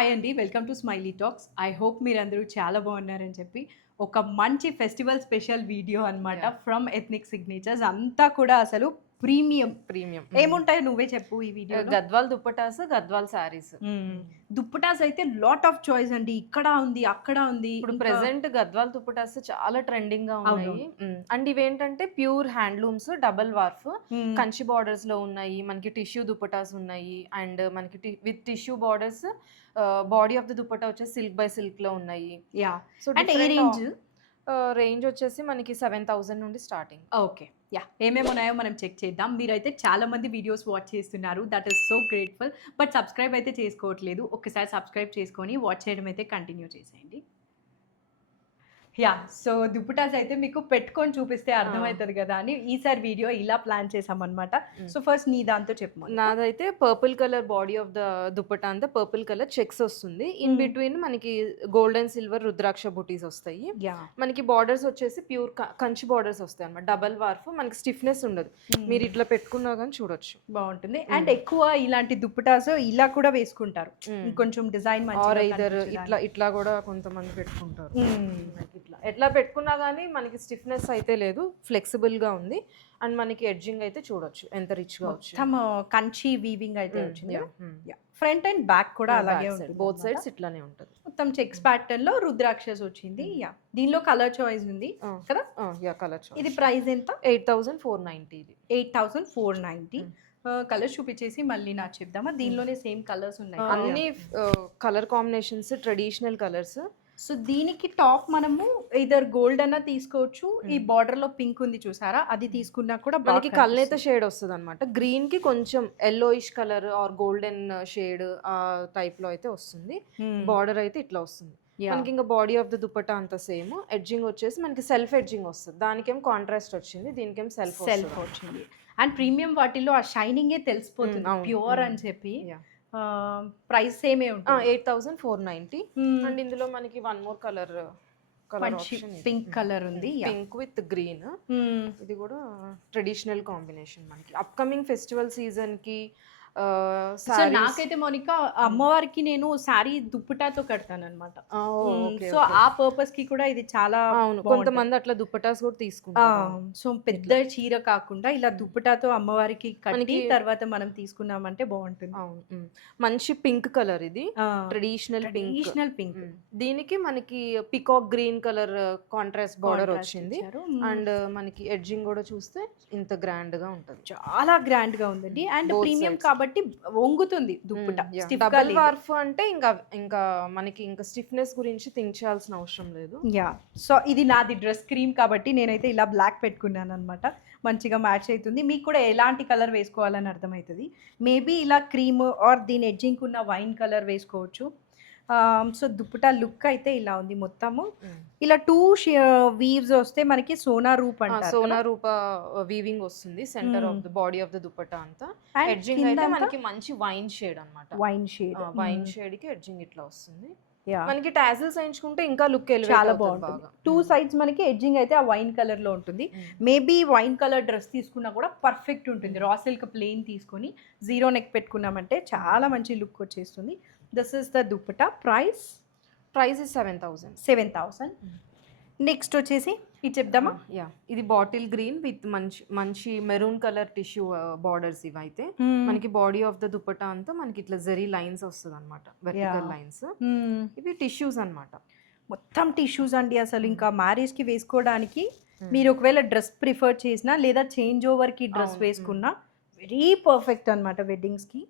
Hi అండి. Welcome to smiley talks. I hope మీరందరూ చాలా బాగున్నారని చెప్పి ఒక మంచి ఫెస్టివల్ స్పెషల్ వీడియో అన్నమాట యాహ్! From ethnic signatures. అంతా కూడా అసలు ప్రీమియం. ప్రీమియం. ఏముంటాయో నువ్వే చెప్పు ఈ వీడియోలో. గద్వాల్ దుప్పటాస్, గద్వాల్ శారీస్. హ్మ్. దుప్పటాస్ అయితే లాట్ ఆఫ్ చాయిస్ అండి. ఇక్కడ ఉంది, అక్కడ ఉంది. ఇప్పుడు ఇంకా ప్రెజెంట్ గద్వాల్ దుప్పటాస్ చాలా ట్రెండింగ్‌గా ఉన్నాయి. అవునవును. అండ్ ఇవేంటంటే ప్యూర్ హ్యాండ్లూమ్స్, డబుల్ వార్ఫ్, హ్మ్. కంచి బార్డర్స్‌లో ఉన్నాయి. మనకి టిష్యూ దుప్పటాస్ ఉన్నాయి. అండ్ మనకి with tissue borders body of the dupatta వచ్చేసి సిల్క్ బై సిల్క్‌లో ఉన్నాయి. యాహ్! సో అంటే ఏ డిఫరెంట్ రేంజ్? రేంజ్ వచ్చేసి మనకి 7,000 నుండి స్టార్టింగ్. ఓకే. యాహ్! ఏమేమి ఉన్నాయో మనం చెక్ చేద్దాం. మీరైతే చాలా మంది వీడియోస్ వాచ్ చేస్తున్నారు. That is so grateful. But subscribe అయితే చేసుకోవట్లేదు. ఒక్కసారి సబ్స్క్రైబ్ చేసుకొని వాచ్ చేయడం అయితే కంటిన్యూ చేసేయండి. యాహ్! సో, దుప్పటాస్ అయితే మీకు పెట్టుకొని చూపిస్తే ఆ! అర్థమైతది గదా! అని ఈసారి వీడియో ఇలా ప్లాన్ చేశామనమాట. హ్మ్. సో, ఫస్ట్ నీ దాంతో చెప్పు మోనిక. నాదైతే purple colour body of the dupatta అంతా పర్పుల్ కలర్ చెక్స్ వస్తుంది. ఇన్ హ్మ్. బిట్వీన్ మనకి గోల్డ్ అండ్ సిల్వర్ రుద్రాక్ష బుటీస్ వస్తాయి. యాహ్! మనకి బార్డర్స్ వచ్చేసి ప్యూర్ కంచి బార్డర్స్ వస్తాయి అన్నమాట. డబల్ వార్ఫ్ మనకి స్టిఫ్‌నెస్ ఉండదు. హ్మ్. మీరు ఇట్లా పెట్టుకున్నా గాని చూడొచ్చు. బావుంటుంది. హ్మ్. అండ్ ఎక్కువ ఇలాంటి దుప్పటాస్ ఇలా కూడా వేసుకుంటారు. హ్మ్. ఇంకొంచెం డిజైన్ ఆర్ మంచిగా ఎయిదర్ ఇట్లా కనిపించడానికి. ఇట్లా కూడా కొంతమంది పెట్టుకుంటారు. హ్మ్. లైక్ ఇట్లా ఎట్లా పెట్టుకున్నా గానీ మనకి స్టిఫ్‌నెస్ అయితే లేదు. ఫ్లెక్సిబుల్‌గా ఉంది. అండ్ మనకి ఎడ్జింగ్ అయితే చూడొచ్చు ఎంత రిచ్‌గా వచ్చిందో. మొత్తం కంచి వీవింగ్ అయితే వచ్చింది. Yeah! Yeah! Front and back కూడా అలాగే బ్యాక్ సైడ్ బోత్ ఉంటుందన్నమాట. సైడ్స్ ఇట్లానే ఉంటది. మొత్తం చెక్స్ ప్యాటర్న్‌లో రుద్రాక్షస్ వచ్చింది. యాహ్! దీనిలో కలర్ చాయిస్ ఉంది ఆ! కదా! యాహ్! కలర్ ఇది చాయిస్. ప్రైస్ ఎంత? 8,490 ఇది. 8,490. హ్మ్. కలర్స్ చూపించేసి మళ్ళీ నాకు చెప్దామా? హ్మ్. దీనిలోనే సేమ్ కలర్స్ ఉన్నాయి. అన్ని colour combinations traditional colours. So, దీనికి టాప్ మనము ఎయిదర్ గోల్డ్ అన్నా తీసుకోవచ్చు. ఈ హ్మ్. బార్డర్‌లో పింక్ ఉంది చూసారా? అది తీసుకున్నా కూడా బాగా మనకి కల్నేత కనిపిస్తుంది. షేడ్ వస్తదనమాట. గ్రీన్‌కి కొంచెం yellowish colour or golden shade ఆ టైప్‌లో అయితే వస్తుంది. హ్మ్. బార్డర్ అయితే ఇట్లా వస్తుంది. యాహ్! మనకి ఇంక బాడీ ఆఫ్ ద దుపట్టా అంతా సేమ్. ఎడ్జింగ్ వచ్చేసి మనకి సెల్ఫ్ ఎడ్జింగ్ వస్తది. దానికేమో కాంట్రాస్ట్ వచ్చింది. దీనికేమో సెల్ఫ్ సెల్ఫ్ వస్తదనమాట. వచ్చింది. అండ్ ప్రీమియం వాటిల్లో ఆ షైనింగే తెలిసిపోతుంది. అవును. ప్యూర్ అని చెప్పి. యాహ్! ప్రైస్ సేమే ఉంటుంది. 8,490 హ్మ్. అండ్ ఇందులో మనకి వన్ మోర్ కలర్ మంచి ఆప్షన్ ఇది. పింక్ కలర్ ఉంది. యాహ్! Pink with green. హ్మ్. ఇది కూడా ట్రెడిషనల్ కాంబినేషన్ మనకి. అప్‌కమింగ్ ఫెస్టివల్ సీజన్‌కి సో, సారీస్. నాకైతే మౌనిక హ్మ్. అమ్మవారికి నేను శారీ దుప్పటాతో కడతాననమాట. ఓకే. So, okay. ఆ పర్పస్‌కి కూడా ఇది చాలా అవును. బావుంటది. కొంతమంది అట్లా దుప్పటాస్ కూడా ఆ! తీసుకుంటారు. అవును. సో, పెద్ద ఇట్లా. చీర కాకుండా ఇలా హ్మ్. దుప్పటాతో అమ్మవారికి కట్టి మనకి తర్వాత మనం తీసుకున్నామంటే బావుంటుంది. అవును. మంచి పింక్ కలర్ ఇది. ఆ! Traditional pink. Traditional pink. దీనికి మనకి peacock green colour contrast border contrast వచ్చింది. ఇచ్చారు. అండ్ మనకి ఎడ్జింగ్ గూడా చూస్తే ఇంత గ్రాండ్‌గా ఉంటది. చాలా గ్రాండ్‌గా ఉందండి. And both premium sides. కాబట్టి వంగుతుంది దుప్పట. యాహ్! స్టిఫ్‌గా డబుల్ లేదు. వార్ఫ్ అంటే ఇంకా మనకి ఇంకా స్టిఫ్‌నెస్ గురించి థింక్ చేయాల్సిన అవసరం లేదు. యాహ్! సో, ఇది నాది డ్రెస్ క్రీమ్ కాబట్టి నేనైతే ఇలా బ్లాక్ పెట్టుకున్నాననమాట. మంచిగా మ్యాచ్ అయితుంది. మీకు కూడా ఎలాంటి కలర్ వేసుకోవాలని అర్థమైతది. మేబీ ఇలా క్రీమ్ ఆర్ దీని ఎడ్జింగ్‌కున్న వైన్ కలర్ వేసుకోవచ్చు. సో, దుప్పటా లుక్ అయితే ఇలా ఉంది మొత్తము. హ్మ్. ఇలా 2 వీవ్స్ వస్తే మనకి సోనా రూప్ అంటారు కదా! సోనా రూపా వీవింగ్ వస్తుంది. సెంటర్ హ్మ్. Of the body of the dupatta అంతా. అండ్ ఎడ్జింగ్ అయితే కిందంతా మనకి మంచి వైన్ షేడ్ అన్నమాట. Wine shade. వైన్ షేడ్‌కి ఎడ్జింగ్ ఇట్లా వస్తుంది. యాహ్! మనకి టాజిల్స్ ఏయించుకుంటే ఇంకా లుక్ ఎలివేట్ చాలా అవుతది బావుంటుంది. బాగా. 2 సైడ్స్ మనకి ఎడ్జింగ్ అయితే ఆ వైన్ కలర్‌లో ఉంటుంది. హ్మ్. మేబీ వైన్ కలర్ డ్రెస్ తీసుకున్నా కూడా పర్ఫెక్ట్ ఉంటుంది. హ్మ్. రా సిల్క్ ప్లెయిన్ తీసుకొని జీరో నెక్ పెట్టుకున్నామంటే చాలా మంచి లుక్ వచ్చేస్తుంది. This is the dupatta price price is 7,000. 7,000. Next వచ్చేసి ఇది చెప్దామా? యాహ్! ఇది బాటిల్ గ్రీన్ విత్ మంచి మంచి మెరూన్ కలర్ టిష్యూ బార్డర్స్ ఇవైతే. హ్మ్. మనకి బాడీ ఆఫ్ ద దుపట్టా అంతా మనకి ఇట్లా జరీ లైన్స్ వస్తదనమాట. Vertical yeah! లైన్స్. హ్మ్. ఇవి టిష్యూస్ అన్నమాట. మొత్తం టిష్యూస్ అండి అసలు హ్మ్. ఇంకా మ్యారేజ్‌కి వేసుకోవడానికి హ్మ్. మీరు ఒకవేళ డ్రెస్ ప్రిఫర్ చేసినా లేదా చేంజ్ ఓవర్‌కి డ్రెస్ అవును. వేసుకున్నా వెరీ పర్ఫెక్ట్ అనమాట వెడ్డింగ్స్‌కి.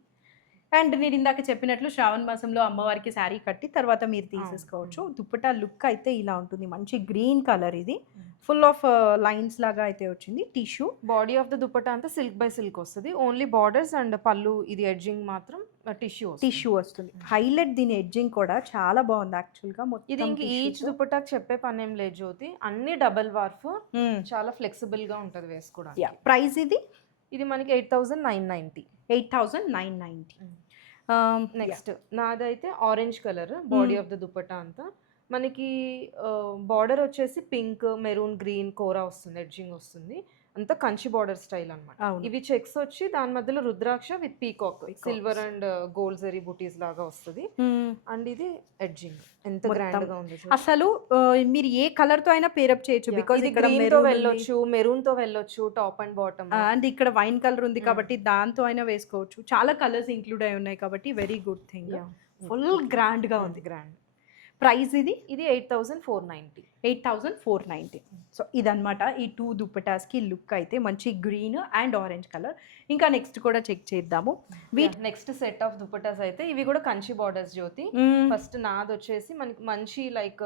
అండ్ నేను ఇందాక చెప్పినట్లు శ్రావణ మాసంలో అమ్మవారికి శారీ కట్టి తర్వాత మీరు అవును. తీసేసుకోవచ్చు. దుప్పటా లుక్ అయితే ఇలా ఉంటుంది. మంచి గ్రీన్ కలర్ ఇది. హ్మ్. ఫుల్ ఆఫ్ లైన్స్ లాగా అయితే వచ్చింది. Tissue. Body of the dupatta అంతా సిల్క్ బై సిల్క్ వస్తది. ఓన్లీ బార్డర్స్ అండ్ పళ్ళు ఇది ఎడ్జింగ్ మాత్రం టిష్యూ వస్తుంది. టిష్యూ వస్తుంది. హైలైట్ దీని ఎడ్జింగ్ కూడా చాలా బాగుంది యాక్చువల్‌గా ఇది మొత్తం ఇంక ఈచ్ టిష్యూతో. దుపట్టాకి చెప్పే పనేం లేదు జ్యోతి. అన్ని డబుల్ వార్ఫ్. హ్మ్. చాలా ఫ్లెక్సిబుల్‌గా ఉంటది వేసుకోవడానికి. యాహ్! ప్రైస్ ఇది ఇది మనకి 8,990. 8,990. హ్మ్. యాహ్! నెక్స్ట్ నాదైతే ఆరెంజ్ కలర్ బాడీ హ్మ్. ఆఫ్ ద దుపట్టా అంతా. మనకి బార్డర్ వచ్చేసి పింక్, మెరూన్, గ్రీన్ కోరా వస్తుంది. ఎడ్జింగ్ వస్తుంది. అంతా కంచి బార్డర్ స్టైల్ అన్నమాట. అవును. ఇవి చెక్స్ వచ్చి దాని మధ్యలో rudraksha with peacock silver and gold zari బుటీస్ లాగా వస్తుంది. అండ్ ఇది ఎడ్జింగ్ ఎంత మొత్తం. గ్రాండ్ గా ఉంది అసలు మీరు ఏ కలర్ తో అయినా పేరప్ చేయొచ్చు బికాజ్ ఇది ఇక్కడ గ్రీన్ తో మెరూన్ వెళ్ళొచ్చు, మెరూన్ తో వెళ్ళొచ్చు, టాప్ అండ్ బాటమ్. అండ్ ఇక్కడ వైన్ కలర్ ఉంది కాబట్టి దాంతో అయినా వేసుకోవచ్చు. చాలా కలర్స్ ఇంక్లూడ్ అయి ఉన్నాయి కాబట్టి very good thing. Full grand గా ఉంది. గ్రాండ్. ప్రైస్ ఇది 8,490. 8,490. సో ఇదన్నమాట ఈ 2 దుప్పటాస్కి లుక్ అయితే మంచి గ్రీన్ అండ్ ఆరెంజ్ కలర్. ఇంకా నెక్స్ట్ కూడా చెక్ చేద్దాము. నెక్స్ట్ సెట్ ఆఫ్ దుపట్టాస్ అయితే ఇవి కూడా కంచి బార్డర్స్ జ్యోతి. ఫస్ట్ నాది వచ్చేసి మనకి మంచి లైక్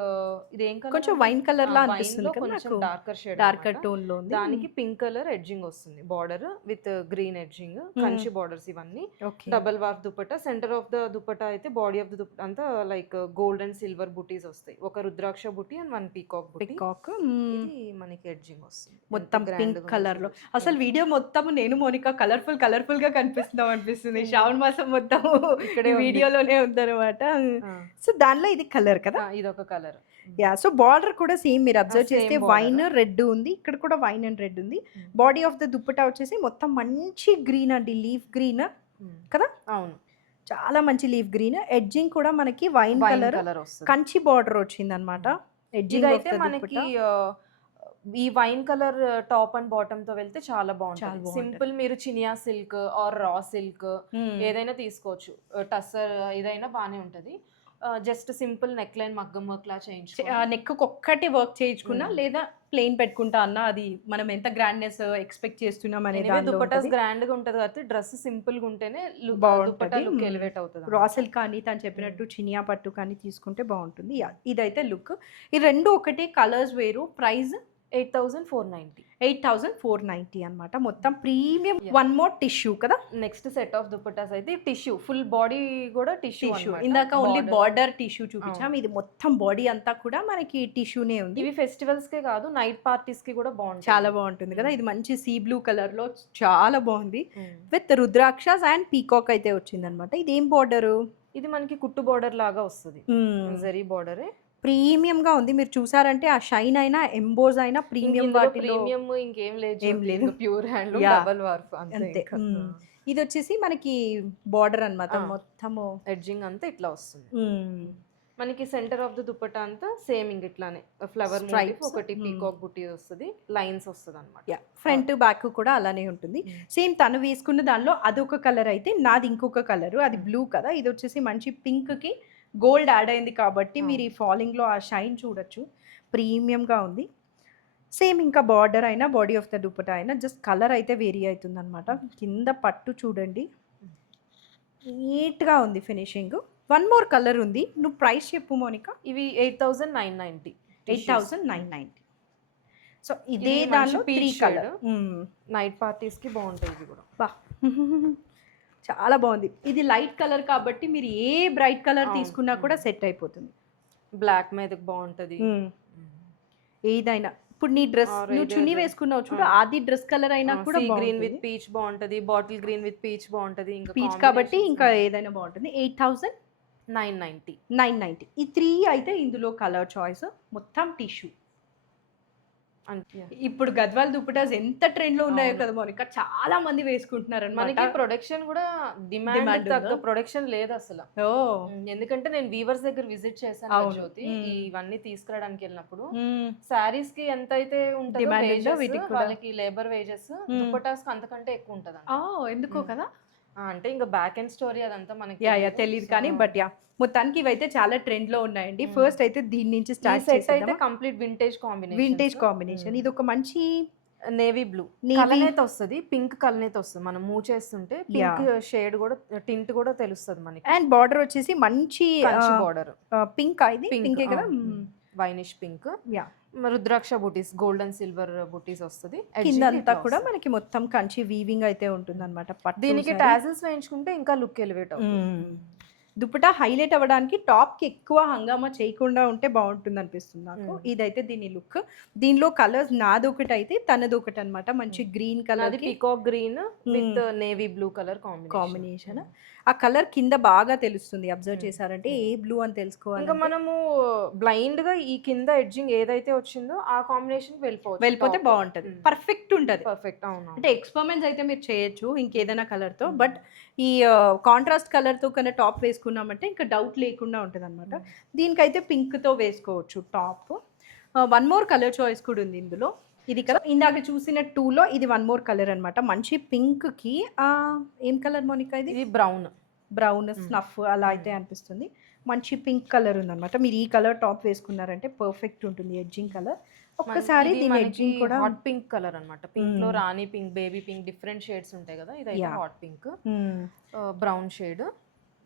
ఇదేం కలర్, కొంచెం వైన్ కలర్ లా అనిపిస్తుంది కదా కొంచెం నాకు. డార్కర్ షేడ్, డార్కర్ టోన్ లో ఉంది. దానికి పింక్ కలర్ ఎడ్జింగ్ వస్తుంది, border with green edging, Kanchi borders ఇవన్నీ. Okay. Double warp dupatta. Centre of the dupatta అయితే బాడీ ఆఫ్ ద దుపట్టా అంతా లైక్ గోల్డ్ అండ్ సిల్వర్ బుటీస్ వస్తాయి. ఒక రుద్రాక్ష బుటీ అండ్ 1 పీకాక్ బుటీ. పికాక్ ఇది మనకి ఎడ్జింగ్ వస్తుంది మొత్తం పింక్ కలర్ లో. అసలు వీడియో మొత్తం నేను మోనికా కలర్ఫుల్ గా కనిపిస్తున్నాం అనిపిస్తుంది. శ్రావణ మాసం మొత్తం ఇక్కడే వీడియోలోనే ఉందన్నమాట. సో దానిలో ఇది కలర్ కదా. ఇది ఒక కలర్. యా. సో బార్డర్ కూడా సేమ్ మీరు అబ్జర్వ్ same చేస్తే border. వైన్ రెడ్ ఉంది, ఇక్కడ కూడా వైన్ అండ్ రెడ్ ఉంది. బాడీ ఆఫ్ ద దుప్పటా వచ్చేసి మొత్తం మంచి గ్రీన్ అండి, లీఫ్ గ్రీన్ కదా. అవును, చాలా మంచి లీఫ్ గ్రీన్. ఎడ్జింగ్ కూడా మనకి వైన్ కలర్ కలర్ వస్తుంది. కంచి బార్డర్ వచ్చింది అనమాట. ఎడ్జింగ్ ఇదైతే మనకి ఈ wine colour top and bottom తో వెళ్తే చాలా బాగుంటుంది. సింపుల్ మీరు చినియా సిల్క్ ఆర్ రా సిల్క్ ఏదైనా తీసుకోవచ్చు. టస్సర్ ఏదైనా బానే ఉంటది. జస్ట్ సింపుల్ నెక్ లైన్ మగ్గం వర్క్ లా చేయించు, నెక్ ఒక్కటి వర్క్ చేయించుకున్నా లేదా ప్లెయిన్ పెట్టుకుంటా అన్న అది మనం ఎంత గ్రాండ్నెస్ ఎక్స్పెక్ట్ చేస్తున్నాం అనేది. దుపట్టాస్ గ్రాండ్ గా ఉంటది కాబట్టి డ్రెస్ సింపుల్ గా ఉంటేనే దుపట్టా లుక్ ఎలివేట్ అవుతుంది. రాసెల్ కానీ తను చెప్పినట్టు చినియా పట్టు కానీ తీసుకుంటే బాగుంటుంది. ఇదైతే లుక్. ఈ రెండు ఒకటే, కలర్స్ వేరు. ప్రైస్ 8,490. 8,490 అనమాట. మొత్తం ప్రీమియం. వన్ మోర్ టిష్యూ కదా. నెక్స్ట్ సెట్ ఆఫ్ దుపట్టాస్ అయితే టిష్యూ, ఫుల్ బాడీ కూడా టిష్యూ. ఇందాక ఓన్లీ బార్డర్ టిష్యూ చూపించాం, ఇది మొత్తం బాడీ అంతా కూడా మనకి టిష్యూనే ఉంది. ఇవి ఫెస్టివల్స్ కే కాదు నైట్ పార్టీస్ కి కూడా బాగుంటుంది, చాలా బాగుంటుంది కదా. ఇది మంచి సీ బ్లూ కలర్ లో చాలా బాగుంది. విత్ రుద్రాక్షస్ అండ్ పీకాక్ అయితే వచ్చింది అనమాట. ఇది ఏం బార్డరు? ఇది మనకి కుట్టు బార్డర్ లాగా వస్తుంది, జరీ బార్డరే. ప్రీమియం గా ఉంది. మీరు చూసారంటే ఆ షైన్ అయినా ఎంబోజ్ అయినా ప్రీమియం ప్రీమియం ఇంకేం లేదు, ఏం లేదు. ప్యూర్ హ్యాండ్ డబుల్ వార్ఫ్ అంతే. ఇది వచ్చేసి మనకి బార్డర్ అన్నమాట. మొత్తము ఎడ్జింగ్ అంతా ఇట్లా వస్తుంది. మనకి సెంటర్ ఆఫ్ ద దుపట్టా అంతా సేమ్ ఇట్లానే ఫ్లవర్ మోటివ్, ఒకటి పీకాక్ బుటీ వస్తుంది, లైన్స్ వస్తుంది అనమాట. ఫ్రంట్ బ్యాక్ కూడా అలానే ఉంటుంది. సేమ్ తను వేసుకున్న దానిలో అదొక కలర్ అయితే నాది ఇంకొక కలర్, అది బ్లూ కదా. ఇది వచ్చేసి మంచి పింక్ కి గోల్డ్ యాడ్ అయింది కాబట్టి మీరు ఈ ఫాలింగ్ లో ఆ షైన్ చూడొచ్చు. ప్రీమియం గా ఉంది. సేమ్ ఇంకా బార్డర్ అయినా బాడీ ఆఫ్ ద దుపట్టా అయినా జస్ట్ కలర్ అయితే వేరీ అవుతుంది అనమాట. కింద పట్టు చూడండి, నీట్ గా ఉంది ఫినిషింగ్. వన్ మోర్ కలర్ ఉంది. నువ్వు ప్రైస్ చెప్పు మోనికా. ఇవి 8,990. 8,990. సో ఇదే దానిలో 3 కలర్. నైట్ పార్టీస్ కి బాగుంటాయి ఇవి కూడా. బా చాలా బాగుంది. ఇది లైట్ కలర్ కాబట్టి మీరు ఏ బ్రైట్ కలర్ తీసుకున్నా కూడా సెట్ అయిపోతుంది. బ్లాక్ మీద బాగుంటది ఏదైనా. ఇప్పుడు నీ డ్రెస్ నువ్వు చున్నీ వేసుకున్నావు చూడు, అది డ్రెస్ కలర్ అయినా కూడా గ్రీన్ విత్ పీచ్ బాగుంటది, బాటిల్ గ్రీన్ విత్ పీచ్ బాగుంటది, ఇంకా పీచ్ కాబట్టి ఇంకా ఏదైనా బాగుంటుంది. 8,990. ఈ 3 అయితే ఇందులో కలర్ చాయిస్. మొత్తం టిష్యూ. ఇప్పుడు గద్వాల్ దుపటాస్ ఎంత ట్రెండ్ లో ఉన్నాయో కదా మోనికా, చాలా మంది వేసుకుంటున్నారు అన్నమాట. మనకి ప్రొడక్షన్ కూడా డిమాండ్ తగ్గ ప్రొడక్షన్ లేదు అసలు. ఎందుకంటే నేను వీవర్స్ దగ్గర విజిట్ చేశాను జ్యోతి, ఇవన్నీ తీసుకురావడానికి వెళ్ళినప్పుడు సారీస్ కి ఎంత అయితే ఉంటుందో వాళ్ళకి లేబర్ వేజెస్, దుపటాస్ కి అంతకంటే ఎక్కువ ఉంటది. ఎందుకో కదా, అంటే ఇంకా బ్యాక్ ఎండ్ స్టోరీ అదంతా మనకి తెలియదు కానీ బట్ మొత్తానికి ఇవైతే చాలా ట్రెండ్ లో ఉన్నాయండి. ఫస్ట్ అయితే దీని నుంచి స్టార్ట్ అయితే కంప్లీట్ వింటేజ్ కాంబినేషన్. ఇది ఒక మంచి నేవీ బ్లూ కలనేత వస్తుంది, పింక్ కలనేత వస్తుంది. మనం మూవ్ చేస్తుంటే పింక్ షేడ్ కూడా టింట్ కూడా తెలుస్తుంది మనకి. అండ్ బార్డర్ వచ్చేసి మంచి బార్డర్ పింక్, ఇది పింకే కదా, winish pink. Rudraksha buttis, gold and silver బుటీస్ వస్తుంది. కిందంతా కూడా మనకి మొత్తం కంచి వీవింగ్ అయితే ఉంటుంది అనమాట. దీనికి టాజిల్స్ వేయించుకుంటే ఇంకా లుక్ ఎలివేట్ అవుతుంది. దుపట్టా హైలైట్ అవ్వడానికి టాప్కి ఎక్కువ హంగామా చేయకుండా ఉంటే బాగుంటుంది అనిపిస్తుంది నాకు. ఇదైతే దీని లుక్. దీనిలో కలర్స్ నాదొకటి అయితే తనదొకటి అనమాట. మంచి green colour peacock green with navy blue colour combination. ఆ కలర్ కింద బాగా తెలుస్తుంది, అబ్జర్వ్ చేశారంటే ఏ బ్లూ అని తెలుసుకోవాలి. ఇంకా మనము బ్లైండ్ గా ఈ కింద ఎడ్జింగ్ ఏదైతే వచ్చిందో ఆ కాంబినేషన్ వెళ్ళిపోతే బాగుంటది, పర్ఫెక్ట్ ఉంటది. పర్ఫెక్ట్. అవును. అంటే ఎక్స్పెరిమెంట్స్ అయితే మీరు చేయొచ్చు ఇంకేదైనా కలర్ తో, బట్ ఈ కాంట్రాస్ట్ కలర్ తో కన్నా టాప్ వేసుకున్నామంటే ఇంకా డౌట్ లేకుండా ఉంటుంది అనమాట. దీనికైతే పింక్ తో వేసుకోవచ్చు top. One more colour choice కూడా ఉంది ఇందులో. ఇది కదా ఇందాక చూసిన 2లో ఇది వన్ మోర్ కలర్ అనమాట. మంచి పింక్ కి ఏం కలర్ మోనికా ఇది? బ్రౌన్ స్నఫ్ అలా అయితే అనిపిస్తుంది. మంచి పింక్ కలర్ ఉందన్నమాట. మీరు ఈ కలర్ టాప్ వేసుకున్నారంటే పర్ఫెక్ట్ ఉంటుంది ఎడ్జింగ్ కలర్. ఒక్కసారి దీని ఎడ్జింగ్ కూడా హాట్ పింక్ కలర్ అన్నమాట. పింక్ లో rani pink, baby pink, different shades ఉంటాయి కదా. ఇదైతే hot pink, brown shade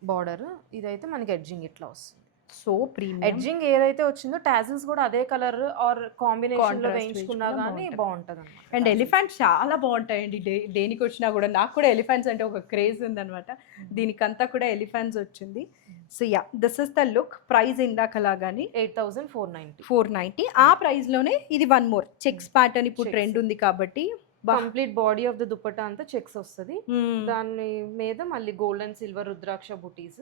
border. ఇదైతే మనకి ఎడ్జింగ్ ఇట్లా వస్తుంది. సో ప్రీమియం ఎడ్జింగ్ ఏదైతే వచ్చిందో టాజిల్స్ కూడా అదే కలర్ ఆర్ కాంబినేషన్ లో వేయించుకున్నా గానీ బాగుంటది అన్నమాట. అండ్ ఎలిఫెంట్స్ చాలా బాగుంటాయండి దేనికి వచ్చినా కూడా. నాకు కూడా ఎలిఫెంట్స్ అంటే ఒక క్రేజ్ ఉందన్నమాట. దీనికంతా కూడా ఎలిఫెంట్స్ వచ్చింది. So yeah, this is the look. Price ఇందాకలాగాని 8490. ఆ ప్రైస్ లోనే ఇది వన్ మోర్ చెక్స్ ప్యాటర్న్ ఇప్పుడు ట్రెండ్ ఉంది కాబట్టి complete body of the dupatta అంతా చెక్స్ వస్తుంది. దాని మీద మళ్ళీ గోల్డ్ అండ్ సిల్వర్ రుద్రాక్ష బుటీస్.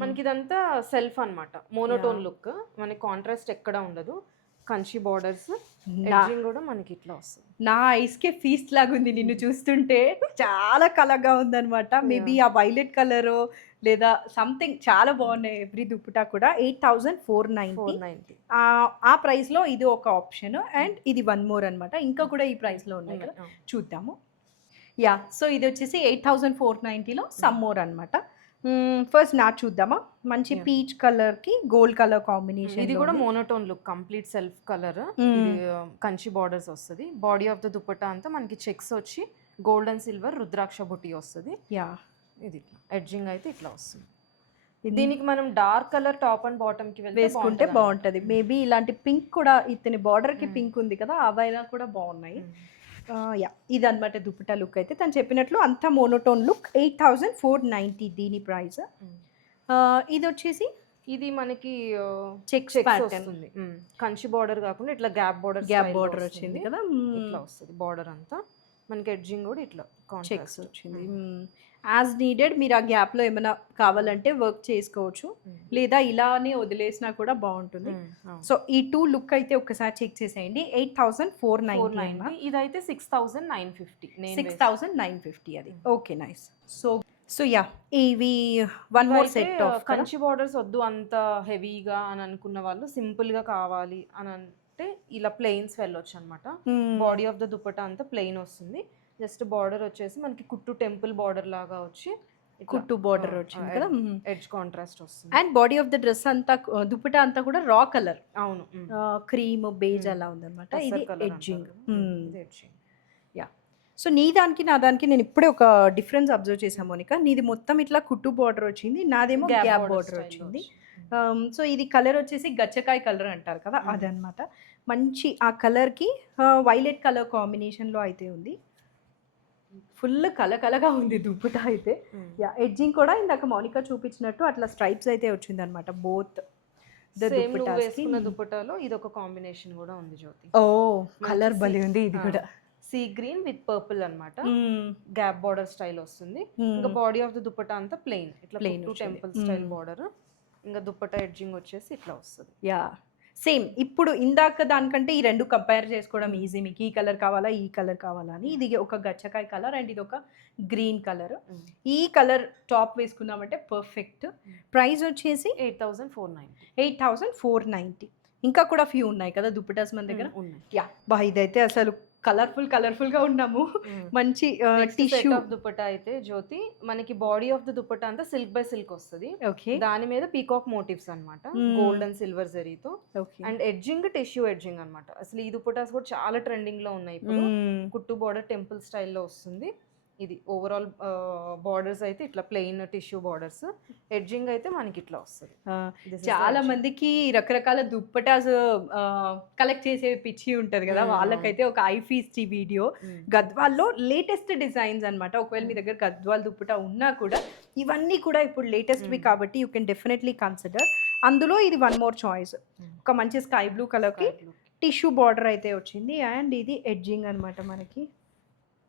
మనకి ఇదంతా సెల్ఫ్ అన్నమాట. మోనోటోన్ లుక్, మనకి కాంట్రాస్ట్ ఎక్కడ ఉండదు. కంచి బార్డర్స్, ఎడ్జింగ్ కూడా మనకి ఇట్లా వస్తుంది. నా ఐస్ కే ఫీస్ట్ లాగా ఉంది నిన్ను చూస్తుంటే. చాలా కలర్గా ఉందన్నమాట. మేబీ ఆ వైలెట్ కలర్ లేదా సంథింగ్ చాలా బాగున్నాయి ఎవ్రీ దుపట్టా కూడా. 8490. ఆ ప్రైస్ లో ఇది ఒక ఆప్షన్ అండ్ ఇది వన్ మోర్ అన్నమాట. ఇంకా కూడా ఈ ప్రైస్ లో ఉన్నాయి కదా, చూద్దాము. యా, సో ఇది వచ్చేసి 8490లో సమ్ మోర్ అన్నమాట. ఫస్ట్ నా చూద్దామా. మంచి పీచ్ కలర్ కి గోల్డ్ కలర్ కాంబినేషన్. ఇది కూడా monotone look, complete self colour. ఇది కంచి బార్డర్స్ వస్తుంది. బాడీ ఆఫ్ ద దుపట్టా అంతా మనకి చెక్స్ వచ్చి గోల్డ్ అండ్ సిల్వర్ రుద్రాక్ష బుటీ వస్తుంది. యా, ఇది ఎడ్జింగ్ అయితే ఇట్లా వస్తుంది. దీనికి మనం dark colour top and bottom కి వేసుకుంటే బాగుంటది. మేబీ ఇలాంటి పింక్ కూడా, ఇతని బార్డర్ కి పింక్ ఉంది కదా, అవైనా కూడా బాగున్నాయి. యా, ఇది అనమాట దుపట్టా లుక్ అయితే. తను చెప్పినట్లు అంతా మోనోటోన్ లుక్. 8490 దీని ప్రైస్. ఇది వచ్చేసి ఇది మనకి చెక్స్ వస్తుంది. కంచి బార్డర్ కాకుండా ఇట్లా గ్యాప్ బార్డర్ వచ్చింది కదా, ఇట్లా వస్తుంది. బార్డర్ అంతా మనకి ఎడ్జింగ్ కూడా ఇట్లా చెక్స్ వచ్చింది. యాజ్ నీడెడ్ మీరు ఆ గ్యాప్ లో ఏమైనా కావాలంటే వర్క్ చేసుకోవచ్చు, లేదా ఇలానే వదిలేసినా కూడా బాగుంటుంది. సో ఈ 2 లుక్ అయితే ఒకసారి చెక్ చేసేయండి. 8490. ఇదైతే 6950 అది. Okay, nice. సో యా, ఇవి one more set of Kanchi borders వద్దు అంత హెవీగా అని అనుకున్న వాళ్ళు, సింపుల్ గా కావాలి అని అంటే ఇలా ప్లెయిన్స్ వెళ్ళొచ్చు అనమాట. బాడీ ఆఫ్ ద దుపట్టా అంతా ప్లెయిన్ వస్తుంది. జస్ట్ బార్డర్ వచ్చేసి మనకి కుట్టు టెంపుల్ బార్డర్ లాగా వచ్చి కుట్టు బార్డర్ వచ్చింది కదా, ఎడ్జ్ కాంట్రాస్ట్ వస్తుంది. And body of the dress అంతా దుపట్టా అంతా కూడా రా కలర్. అవును, క్రీమ్ బేజ్ అలా ఉందన్నమాట. ఇది ఎడ్జింగ్. యా, సో నీ దానికి నా దానికి నేను ఇప్పుడే ఒక డిఫరెన్స్ అబ్జర్వ్ చేసాను మోనికా. నీది మొత్తం ఇట్లా కుట్టు బార్డర్ వచ్చింది, నాదేమో గ్యాప్ బార్డర్ వచ్చింది. సో ఇది కలర్ వచ్చేసి గచ్చకాయ కలర్ అంటారు కదా, అదనమాట. మంచి ఆ కలర్కి వైలెట్ కలర్ కాంబినేషన్లో అయితే ఉంది. ఫుల్ కలకలగా ఉంది దుపట్టా అయితే. యా, ఎడ్జింగ్ కూడా ఇందాక మౌనికా చూపించినట్టు అట్లా స్ట్రైప్స్ అయితే వచ్చింది అనమాట. బోత్ దుపట్టాలో ఇది ఒక కాంబినేషన్ కూడా ఉంది జ్యోతి. ఓ, కలర్ భలే ఉంది. ఇది కూడా సీ గ్రీన్ విత్ పర్పుల్ అన్నమాట. గ్యాప్ బార్డర్ స్టైల్ వస్తుంది. ఇంకా బాడీ ఆఫ్ ద దుపట్టా అంతా ప్లెయిన్, ఇట్లా టెంపుల్ స్టైల్ బార్డర్. ఇంకా దుపట్టా ఎడ్జింగ్ వచ్చేసి ఇట్లా వస్తుంది. యా, సేమ్ ఇప్పుడు ఇందాక దానికంటే ఈ రెండు కంపేర్ చేసుకోవడం ఈజీ. మీకు ఈ కలర్ కావాలా, ఈ కలర్ కావాలా అని. ఇది ఒక గచ్చకాయ కలర్ అండ్ ఇది ఒక గ్రీన్ కలర్. ఈ కలర్ టాప్ వేసుకున్నామంటే పర్ఫెక్ట్. ప్రైస్ వచ్చేసి 8490. ఇంకా కూడా ఫ్యూ ఉన్నాయి కదా దుపట్టాస్ మన దగ్గర. యా, బా ఇదైతే అసలు కలర్ఫుల్ గా ఉన్నాము. మంచి టిష్యూ దుపట్టా అయితే జ్యోతి మనకి బాడీ ఆఫ్ ద దుపట్టా అంతా సిల్క్ బై సిల్క్ వస్తుంది. దాని మీద పీకాక్ మోటివ్స్ అన్నమాట, గోల్డ్ అండ్ సిల్వర్ జరీతో. అండ్ ఎడ్జింగ్ టిష్యూ ఎడ్జింగ్ అన్నమాట. అసలు ఈ దుపట్టాస్ కూడా చాలా ట్రెండింగ్ లో ఉన్నాయి ఇప్పుడు. కుట్టు బార్డర్ టెంపుల్ స్టైల్లో వస్తుంది. ఇది ఓవరాల్ బార్డర్స్ అయితే ఇట్లా ప్లెయిన్ టిష్యూ బార్డర్స్, ఎడ్జింగ్ అయితే మనకి ఇట్లా వస్తుంది. చాలా మందికి రకరకాల దుప్పటాస్ కలెక్ట్ చేసే పిచ్చి ఉంటది కదా, వాళ్ళకైతే ఒక ఐ ఫీస్ట్ వీడియో గద్వాల్లో లేటెస్ట్ డిజైన్స్ అన్నమాట. ఒకవేళ మీ దగ్గర గద్వాల్ దుప్పటా ఉన్నా కూడా ఇవన్నీ కూడా ఇప్పుడు లేటెస్ట్వి కాబట్టి యూ కెన్ డెఫినెట్లీ కన్సిడర్. అందులో ఇది వన్ మోర్ చాయిస్, ఒక మంచి స్కై బ్లూ కలర్కి టిష్యూ బార్డర్ అయితే వచ్చింది. అండ్ ఇది ఎడ్జింగ్ అనమాట, మనకి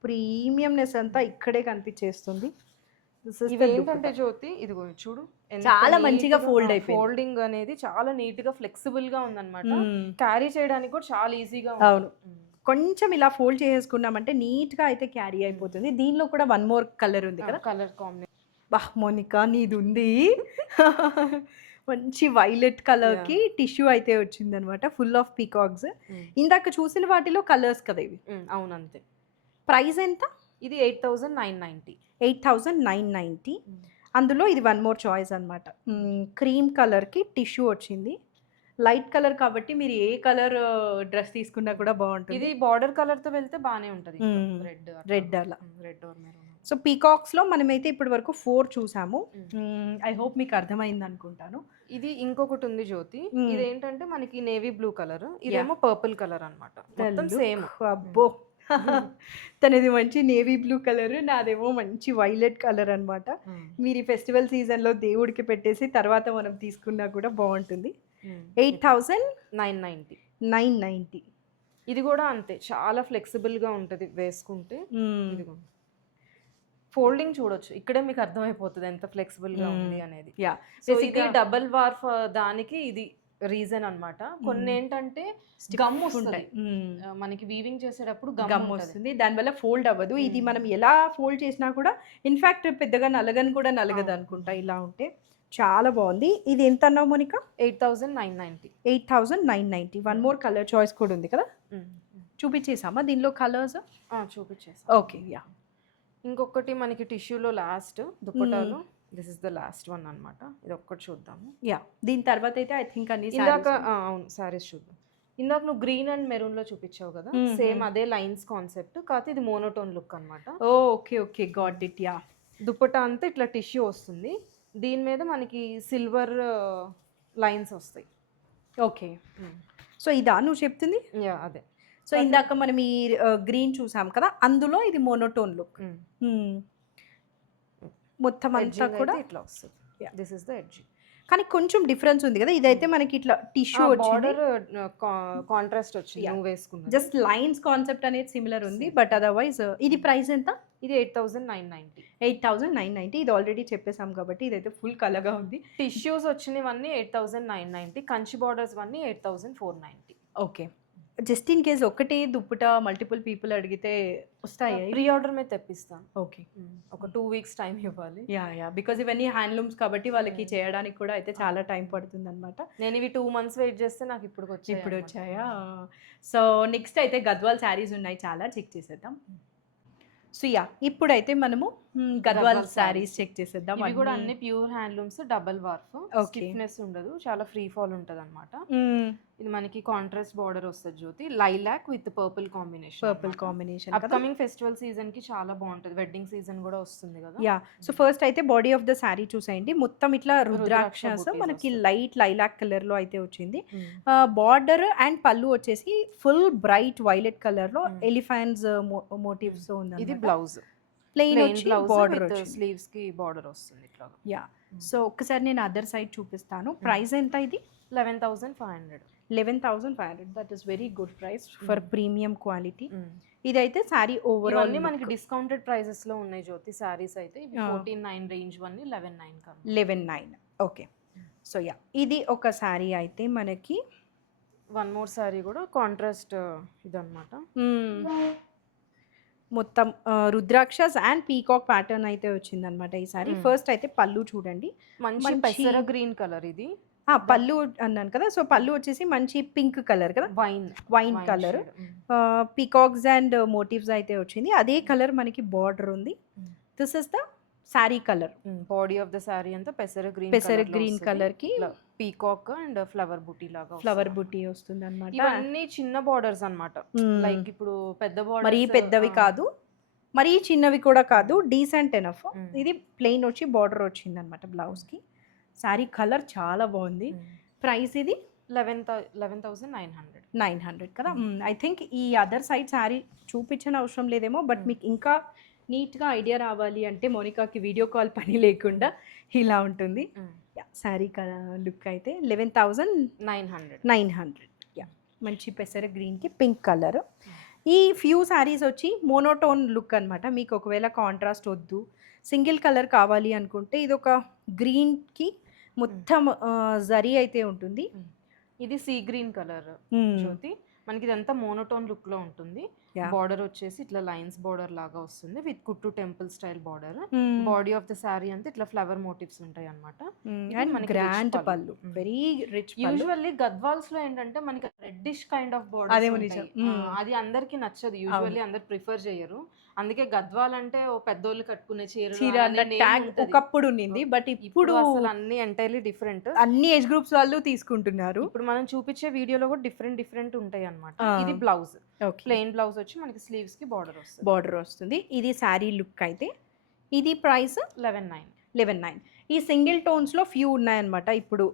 ప్రీమియంనెస్ అంతా ఇక్కడే కనిపించేస్తుంది. ఏంటంటే జ్యోతి ఇదిగో చూడు చాలా మంచిగా ఫోల్డ్ అయిపోయింది. ఫోల్డింగ్ అనేది చాలా నీట్ గా ఫ్లెక్సిబుల్ గా ఉందన్నమాట. క్యారీ చేయడానికి కూడా చాలా ఈజీగా. అవును, కొంచెం ఇలా ఫోల్డ్ చేసుకున్నామంటే నీట్ గా అయితే క్యారీ అయిపోతుంది. దీనిలో కూడా వన్ మోర్ కలర్ ఉంది కదా, కలర్ కాంబినేషన్. బా మోనికా నీది ఉంది మంచి వైలెట్ కలర్కి టిష్యూ అయితే వచ్చింది అనమాట, ఫుల్ ఆఫ్ పీకాక్స్. ఇందాక చూసిన వాటిలో కలర్స్ కదా ఇవి. అవును అంతే. ప్రైస్ ఎంత? ఇది 8,990. 8,990. అందులో ఇది వన్ మోర్ చాయిస్ అనమాట, క్రీమ్ కలర్కి టిష్యూ వచ్చింది. లైట్ కలర్ కాబట్టి మీరు ఏ కలర్ డ్రెస్ తీసుకున్నా కూడా బాగుంటుంది. ఇది బార్డర్ కలర్ తో వెళ్తే బానే ఉంటది, రెడ్ అలా. Red or maroon. సో పీకాక్స్లో మనమైతే ఇప్పటి వరకు 4 చూసాము. ఐ హోప్ మీకు అర్థమైంది అనుకుంటాను. ఇది ఇంకొకటి ఉంది జ్యోతి, ఇదేంటంటే మనకి నేవీ బ్లూ కలర్, ఇదేమో పర్పుల్ కలర్ అనమాట. మొత్తం సేమ్. అబ్బో తనది మంచి నేవీ బ్లూ కలర్, నాదేమో మంచి వైలెట్ కలర్ అనమాట. మీరు ఈ ఫెస్టివల్ సీజన్లో దేవుడికి పెట్టేసి తర్వాత మనం తీసుకున్నా కూడా బాగుంటుంది. 8,990. ఇది కూడా అంతే, చాలా ఫ్లెక్సిబుల్ గా ఉంటది వేసుకుంటే. ఫోల్డింగ్ చూడొచ్చు, ఇక్కడే మీకు అర్థమైపోతుంది ఎంత ఫ్లెక్సిబుల్ గా ఉంది అనేది. సో ఇది డబల్ వార్ఫ్ దానికి ఇది రీజన్ అన్నమాట. కొన్ని ఏంటంటే గమ్ వస్తుంది మనకి వీవింగ్ చేసేటప్పుడు, గమ్ వస్తుంది, దానివల్ల ఫోల్డ్ అవ్వదు. ఇది మనం ఎలా ఫోల్డ్ చేసినా కూడా ఇన్ఫాక్ట్ పెద్దగా నలగని కూడా నలగదు అనుకుంటా ఇలా ఉంటే. చాలా బాగుంది. ఇది ఎంత అన్నావు Monica? 8,990. 8,990. One more colour choice కూడా ఉంది కదా, చూపించేసామా దీనిలో కలర్స్? చూపించేసా. Okay yeah. ఇంకొకటి మనకి టిష్యూలో లాస్ట్ దుప్పటాలు, this is the last one అన్నమాట. ఇది ఒక్కటి చూద్దాము. యా, దీని తర్వాత అయితే ఐ థింక్ అన్ని ఇందాక అవును సారీస్ చూద్దాం. ఇందాక నువ్వు గ్రీన్ అండ్ మెరూన్ లో చూపించావు కదా, సేమ్ అదే లైన్స్ కాన్సెప్ట్, కాకపోతే ఇది మోనోటోన్ లుక్ అన్నమాట. Okay okay, got it. Yeah, dupatta అంతా ఇట్లా టిష్యూ వస్తుంది, దీని మీద మనకి సిల్వర్ లైన్స్ వస్తాయి. ఓకే, సో ఇదా నువ్వు చెప్తుంది? యా అదే. సో ఇందాక మనం ఈ గ్రీన్ చూసాం కదా, అందులో ఇది మోనోటోన్ లుక్. మొత్తం అంతా కూడా ఇట్లా వస్తుంది. This is the edge. కానీ కొంచెం డిఫరెన్స్ ఉంది కదా, ఇదైతే మనకి ఇట్లా టిష్యూ బార్డర్ కాంట్రాస్ట్ వచ్చింది నువ్వు వేసుకున్న. జస్ట్ లైన్స్ కాన్సెప్ట్ అనేది సిమిలర్ ఉంది, బట్ అదర్వైజ్ ఇది ప్రైస్ ఎంత? ఇది 8,990. 8,990. ఇది ఆల్రెడీ చెప్పేసాం కాబట్టి ఇదైతే ఫుల్ కలర్గా ఉంది. టిష్యూస్ వచ్చినవన్నీ 8,990, కంచి బార్డర్స్ అన్నీ 8,490. ఓకే, జస్ట్ ఇన్ కేస్ ఒకటే దుప్పట మల్టిపుల్ పీపుల్ అడిగితే వస్తాయి? ప్రీ ఆర్డర్ మీద తెప్పిస్తాను. ఓకే, ఒక 2 weeks టైం ఇవ్వాలి. యా బికాజ్ ఇవన్నీ హ్యాండ్లూమ్స్ కాబట్టి వాళ్ళకి చేయడానికి కూడా అయితే చాలా టైం పడుతుంది అనమాట. నేను ఇవి 2 months వెయిట్ చేస్తే నాకు ఇప్పుడు వచ్చాయా? సో నెక్స్ట్ అయితే గద్వాల్ శారీస్ ఉన్నాయి, చాలా చెక్ చేసేద్దాం. సో యా, ఇప్పుడైతే మనము గద్వాల్ శారీస్ చెక్ చేసేద్దాం. ఇవి కూడా అన్ని pure handlooms, double warp, stiffness ఉండదు, చాలా ఫ్రీ ఫాల్ ఉంటది అనమాట. ఇది మనకి కాంట్రాస్ట్ బార్డర్ వస్తుంది Jyoti, lilac with purple combination. Upcoming festival season కి చాలా బాగుంటది, వెడ్డింగ్ సీజన్ కూడా వస్తుంది కదా. యా, సో ఫస్ట్ అయితే బాడీ ఆఫ్ ద శారీ చూసేయండి. మొత్తం ఇట్లా రుద్రాక్షస్ మనకి లైట్ లైలాక్ కలర్ లో అయితే వచ్చింది. బార్డర్ అండ్ పళ్ళు వచ్చేసి ఫుల్ బ్రైట్ వైలెట్ కలర్ లో ఎలిఫెంట్స్ మోటివ్స్ ఉంది. ఇది బ్లౌజ్ ప్లెయిన్ వచ్చి బార్డర్ స్లీవ్స్ కి బార్డర్ వస్తుంది ఇట్లా. యా, సో ఒక్కసారి నేను అదర్ సైడ్ చూపిస్తాను. ప్రైస్ ఎంత? ఇది 11,500. 11,500. That is very good price for premium quality. ఇదైతే శారీ ఓవరాల్ మనకి డిస్కౌంటెడ్ ప్రైసెస్ లో ఉన్నాయి జ్యోతి శారీస్ అయితే. 14,900 రేంజ్ వన్ని 11,900. 11,900. ఓకే, సో యా, ఇది ఒక శారీ అయితే మనకి. వన్ మోర్ శారీ కూడా కాంట్రాస్ట్ ఇదన్నమాట. మొత్తం రుద్రాక్షస్ అండ్ పీకాక్ ప్యాటర్న్ అయితే వచ్చింది అనమాట ఈ సారీ. ఫస్ట్ అయితే పళ్ళు చూడండి, మంచి పెసర గ్రీన్ కలర్. ఇది పళ్ళు అన్నాను కదా, సో పళ్ళు వచ్చేసి మంచి పింక్ కలర్ కదా, wine colour. Peacocks and motives అయితే వచ్చింది, అదే కలర్ మనకి బార్డర్ ఉంది. This is the sari colour. Body of the sari అంతా పెసర గ్రీన్ కలర్ కి పీకాక్ అండ్ ఫ్లవర్ బుటీ లాగా వస్తుంది అనమాట. ఇవన్నీ చిన్న బార్డర్స్ అన్నమాట, లైక్ ఇప్పుడు పెద్ద బార్డర్ మరీ పెద్దవి కాదు, మరీ చిన్నవి కూడా కాదు, డీసెంట్ ఎనఫ్. ఇది ప్లెయిన్ వచ్చి బార్డర్ వచ్చింది అనమాట బ్లౌజ్కి. శారీ కలర్ చాలా బాగుంది. ప్రైస్ ఇది 11,900. 900 కదా. ఐ థింక్ ఈ అదర్ సైడ్ శారీ చూపించిన అవసరం లేదేమో, బట్ మీకు ఇంకా నీట్గా ఐడియా రావాలి అంటే మోనికాకి వీడియో కాల్ పని లేకుండా ఇలా ఉంటుంది శారీ లుక్ అయితే. 11,900. యా, మంచి పెసర గ్రీన్కి పింక్ కలర్. ఈ ఫ్యూ శారీస్ వచ్చి మోనోటోన్ లుక్ అనమాట. మీకు ఒకవేళ కాంట్రాస్ట్ వద్దు, సింగిల్ కలర్ కావాలి అనుకుంటే ఇది ఒక గ్రీన్కి మొత్తం జరీ అయితే ఉంటుంది. ఇది సీ గ్రీన్ కలర్ జ్యోతి. మనకి ఇదంతా మోనోటోన్ లుక్ లో ఉంటుంది. బార్డర్ వచ్చేసి ఇట్లా లైన్స్ బార్డర్ లాగా వస్తుంది విత్ కుట్టు temple style border. Body of the sorry అంతా ఇట్లా ఫ్లవర్ మోటివ్స్ ఉంటాయి అన్నమాట. గ్రాండ్ పళ్ళు, వెరీ రిచ్. యూజువల్లీ గద్వాల్స్ లో ఏంటంటే మనకి రెడ్డిష్ కైండ్ ఆఫ్ బార్డర్, అది అందరికి నచ్చదు. యూజువల్లీ అందరు ప్రిఫర్ చేయరు. అందుకే గద్వాల్ అంటే ఓ పెద్దోళ్ళు కట్టుకునే చీర ఒకప్పుడు ఉండింది, బట్ ఇప్పుడు అసలు అన్ని ఎంటైర్లీ డిఫరెంట్. అన్ని ఏజ్ గ్రూప్స్ వాళ్ళు తీసుకుంటున్నారు. ఇప్పుడు మనం చూపించే వీడియోలో కూడా డిఫరెంట్ ఉంటాయి అన్నమాట. ఇది బ్లౌజ్, ప్లెయిన్ బ్లౌజ్ వచ్చి మనకి స్లీవ్స్ కి బార్డర్ వస్తుంది. ఇది శారీ లుక్ అయితే. ఇది ప్రైస్ 11,900. ఈ సింగిల్ టోన్స్ లో ఫ్యూ ఉన్నాయన్నమాట. ఇప్పుడు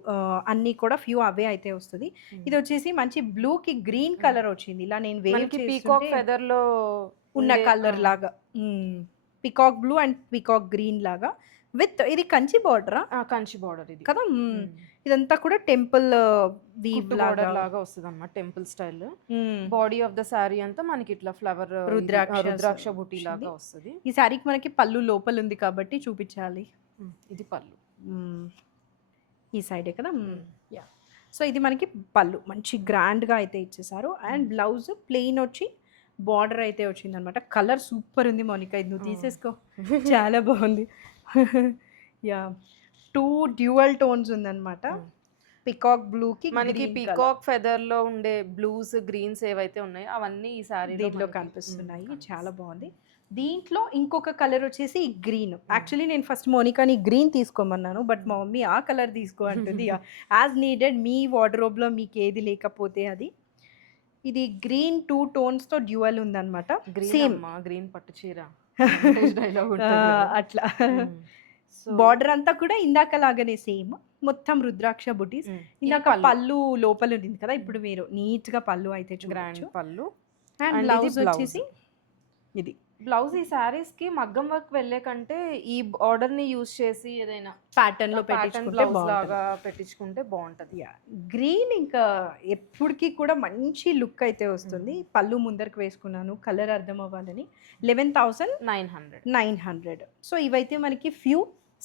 అన్ని కూడా ఫ్యూ అవే అయితే వస్తుంది. ఇది వచ్చేసి మంచి బ్లూ కి గ్రీన్ కలర్ వచ్చింది. ఇలా నేను పీకాక్ ఫెదర్ లో ఉన్న కలర్ లాగా, peacock blue and peacock green లాగా విత్ ఇది కంచి బార్డర్. కంచి బార్డర్ ఇది కదా. ఇదంతా కూడా టెంపుల్ వీవ్ లాగా వస్తుంది అన్నమాట, temple style. Body of the sorry అంతా మనకి ఇట్లా ఫ్లవర్ రుద్రాక్ష బుటీ లాగా వస్తుంది. ఈ సారీకి మనకి పళ్ళు లోపల ఉంది కాబట్టి చూపించాలి. ఇది పళ్ళు ఈ సైడే కదా. సో ఇది మనకి పళ్ళు మంచి గ్రాండ్ గా అయితే ఇచ్చేసారు. అండ్ బ్లౌజ్ ప్లెయిన్ వచ్చి బార్డర్ అయితే వచ్చింది అనమాట. కలర్ సూపర్ ఉంది మోనికా, ఇది నువ్వు తీసేసుకో, చాలా బాగుంది. యా, 2 డ్యూయల్ టోన్స్ ఉందన్నమాట. పికాక్ బ్లూ కి మనకి పీకాక్ ఫెదర్ లో ఉండే బ్లూస్ గ్రీన్స్ ఏవైతే ఉన్నాయో అవన్నీ ఈ సారీ దీంట్లో కనిపిస్తున్నాయి. చాలా బాగుంది. దీంట్లో ఇంకొక కలర్ వచ్చేసి గ్రీన్. యాక్చువల్లీ నేను ఫస్ట్ మోనికాని గ్రీన్ తీసుకోమన్నాను, బట్ మా మమ్మీ ఆ కలర్ తీసుకో అంటుంది. యాజ్ నీడెడ్, మీ వార్డ్రోబ్ లో మీకు ఏది లేకపోతే అది. ఇది గ్రీన్ 2 టోన్స్ తో డ్యూయల్ ఉందన్నమాట. సేమ్ గ్రీన్ పట్టు చీర అట్లా. బార్డర్ అంతా కూడా ఇందాక లాగానే సేమ్, మొత్తం రుద్రాక్ష బుటీస్. ఇందాక పళ్ళు లోపల ఉంది కదా, ఇప్పుడు మీరు నీట్ గా పళ్ళు అయితే గ్రాండ్ పళ్ళు. అండ్ బ్లౌజ్ వచ్చేసి ఇది. బ్లౌజ్ ఈ సారీస్ కి మగ్గం వర్క్ వెళ్ళే కంటే ఈ ఆర్డర్ ని యూజ్ చేసి ఏదైనా ప్యాటర్న్ లో పెట్టించుకుంటే బాగుంటది. గ్రీన్ ఇంకా ఎప్పటికీ కూడా మంచి లుక్ అయితే వస్తుంది. పళ్ళు ముందరకు వేసుకున్నాను కలర్ అర్థం అవ్వాలని. 11,900. సో ఇవైతే మనకి ఫ్యూ